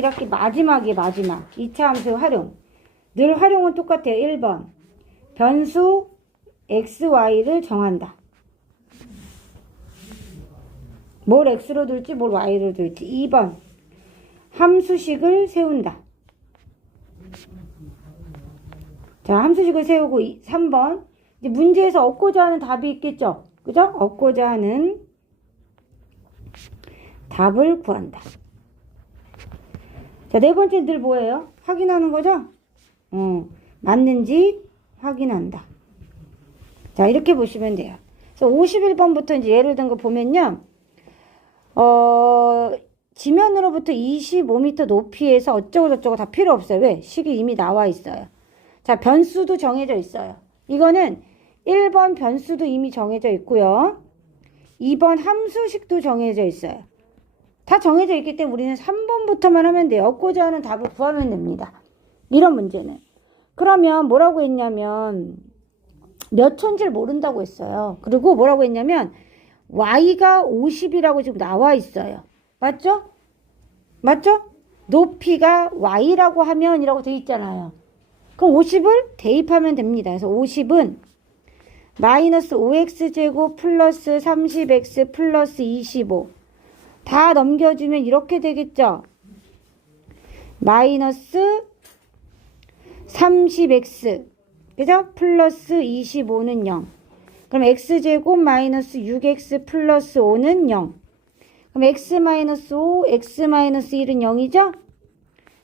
1학기 마지막이에요, 마지막. 2차 함수의 활용. 늘 활용은 똑같아요. 1번. 변수 xy를 정한다. 뭘 x로 둘지 뭘 y로 둘지. 2번. 함수식을 세운다. 자, 함수식을 세우고 3번. 이제 문제에서 얻고자 하는 답이 있겠죠? 그죠? 얻고자 하는 답을 구한다. 자, 네 번째 늘 뭐예요? 확인하는 거죠? 어, 맞는지 확인한다. 자, 이렇게 보시면 돼요. 그래서 51번부터 이제 예를 든 거 보면요. 어, 지면으로부터 25m 높이에서 어쩌고저쩌고 다 필요 없어요. 왜? 식이 이미 나와 있어요. 자, 변수도 정해져 있어요. 이거는 1번 변수도 이미 정해져 있고요. 2번 함수식도 정해져 있어요. 다 정해져 있기 때문에 우리는 3번부터만 하면 돼요. 얻고자 하는 답을 구하면 됩니다. 이런 문제는. 그러면 뭐라고 했냐면 몇 초인지를 모른다고 했어요. 그리고 뭐라고 했냐면 y가 50이라고 지금 나와 있어요. 맞죠? 맞죠? 높이가 y라고 하면 이라고 돼 있잖아요. 그럼 50을 대입하면 됩니다. 그래서 50은 마이너스 5x제곱 플러스 30x 플러스 25. 다 넘겨주면 이렇게 되겠죠? 마이너스 30x. 그죠? 플러스 25는 0. 그럼 x제곱 마이너스 6x 플러스 5는 0. 그럼 x 마이너스 5, x 마이너스 1은 0이죠?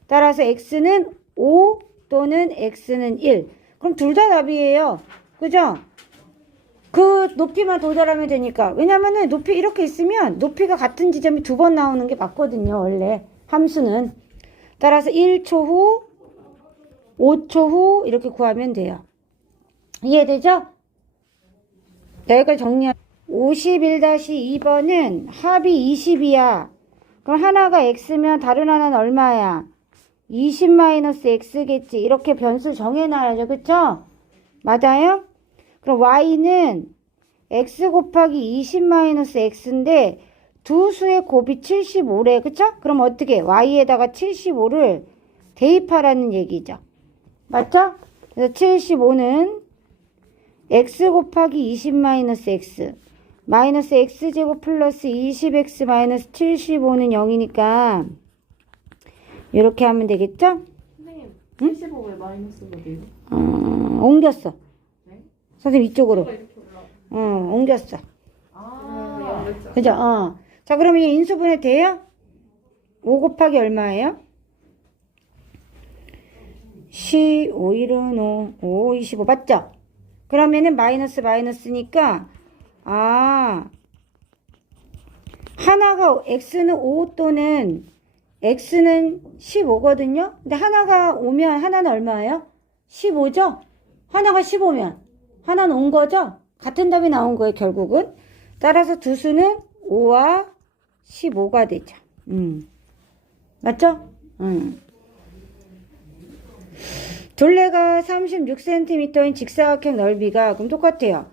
따라서 x는 5 또는 x는 1. 그럼 둘 다 답이에요. 그죠? 그 높이만 도달하면 되니까. 왜냐면은 높이 이렇게 있으면 높이가 같은 지점이 두 번 나오는 게 맞거든요. 원래 함수는. 따라서 1초 후, 5초 후 이렇게 구하면 돼요. 이해되죠? 자, 여기까지 정리하 51-2번은 합이 20이야. 그럼 하나가 x면 다른 하나는 얼마야? 20-x겠지. 이렇게 변수 정해놔야죠. 그쵸? 맞아요? 그럼 y는 x 곱하기 20-x인데 두 수의 곱이 75래. 그쵸? 그럼 어떻게? y에다가 75를 대입하라는 얘기죠. 맞죠? 그래서 75는 x 곱하기 20-x 마이너스 x제곱 플러스 20x 마이너스 75는 0이니까 이렇게 하면 되겠죠? 선생님, 75왜 마이너스가 돼요? 어, 옮겼어. 네? 선생님 이쪽으로. 어, 옮겼어. 아, 그죠? 어. 자, 그러면 이 인수분해 돼요? 5 곱하기 얼마예요? 15, 1은 5, 5, 25. 맞죠? 그러면은 마이너스 마이너스니까, 아, 하나가, x는 5 또는 x는 15거든요? 근데 하나가 오면 하나는 얼마예요? 15죠? 하나가 15면 하나는 온 거죠? 같은 답이 나온 거예요, 결국은. 따라서 두 수는 5와 15가 되죠. 음. 맞죠? 음. 둘레가 36cm인 직사각형 넓이가 그럼 똑같아요.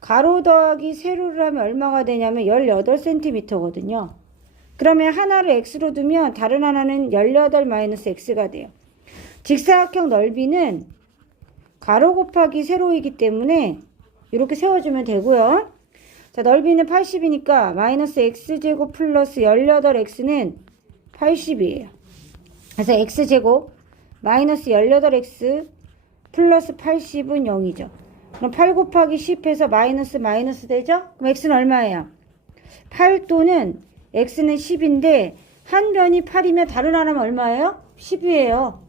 가로 더하기 세로를 하면 얼마가 되냐면 18cm거든요. 그러면 하나를 x로 두면 다른 하나는 18 마이너스 x가 돼요. 직사각형 넓이는 가로 곱하기 세로이기 때문에 이렇게 세워주면 되고요. 자, 넓이는 80이니까 마이너스 x제곱 플러스 18x는 80이에요. 그래서 x제곱 마이너스 18x 플러스 80은 0이죠. 그럼 8 곱하기 10해서 마이너스 마이너스 되죠? 그럼 x는 얼마예요? 8 또는 x는 10인데 한 변이 8이면 다른 하나는 얼마예요? 10이에요.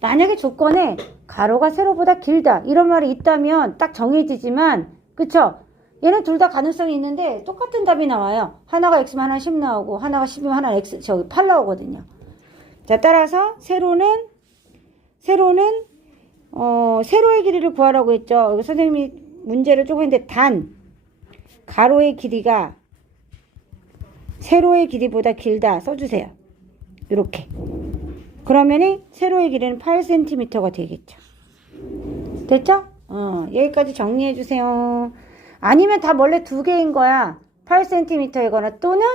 만약에 조건에 가로가 세로보다 길다 이런 말이 있다면 딱 정해지지만 그쵸? 얘는 둘 다 가능성이 있는데 똑같은 답이 나와요. 하나가 x면 하나 10 나오고 하나가 10이면 하나 x 저기 8 나오거든요. 자 따라서 세로는 세로는 어 세로의 길이를 구하라고 했죠. 여기 선생님이 문제를 조금 했는데 단 가로의 길이가 세로의 길이보다 길다 써주세요. 이렇게. 그러면은 세로의 길이는 8cm가 되겠죠. 됐죠? 어, 여기까지 정리해 주세요. 아니면 다 원래 두 개인 거야. 8cm이거나 또는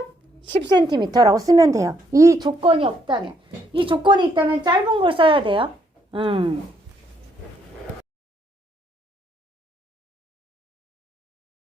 10cm라고 쓰면 돼요. 이 조건이 없다면. 이 조건이 있다면 짧은 걸 써야 돼요. 음.